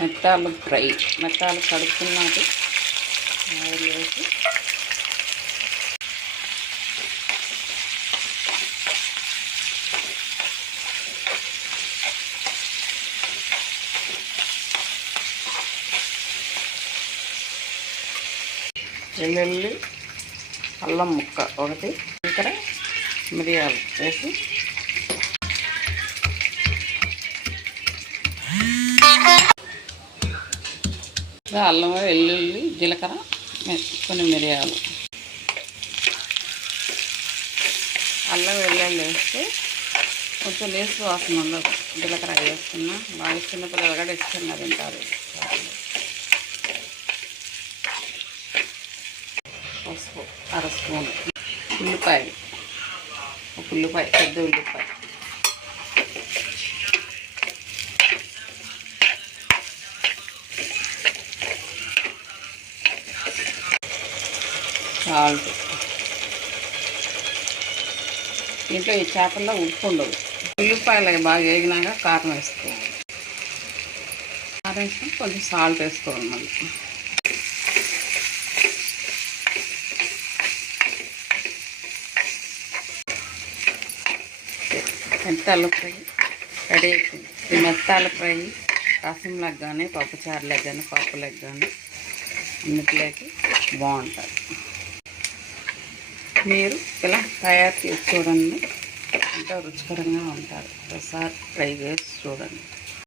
మెత్తాలు fry. మెత్తాలు కడుక్కున్నాక oil వేసి వెల్లుల్లి, అల్లం ముక్క ఒకటి, ఇక్కడ మిరియాలు వేసి అల్లం, వెల్లుల్లి, జీలకర్ర, కొన్ని మిరియాలు. అల్లం వెల్లుల్లి వేస్తే కొంచెం లేసు వాసన ఉండదు. జీలకర్ర వేస్తున్నా బాగా చిన్నపిల్లలు కూడా ఇష్టంగా తింటారు. పసుపు అర స్పూన్, ఉల్లిపాయలు, ఒక ఉల్లిపాయ, పెద్ద ఉల్లిపాయ, సాల్ట్. దీంట్లో ఈ చేపల్లో ఉప్పు ఉండదు. ఉల్లిపాయలు బాగా వేగినాక కారం వేసుకోవాలి. కారం వేసుకొని కొంచెం సాల్ట్ వేసుకోవాలి. మళ్ళీ మెత్తాల ఫ్రై రెడీ అయిపోయింది. ఈ మెత్తాల ఫ్రై రసంలకు కానీ, పప్పుచారులకు కానీ, పప్పులకు కానీ అన్నిటిలోకి బాగుంటుంది. మీరు ఇలా తయారు చేసి చూడండి, ఎంతో రుచికరంగా ఉంటారు. ఒకసారి ట్రై చేసి చూడండి.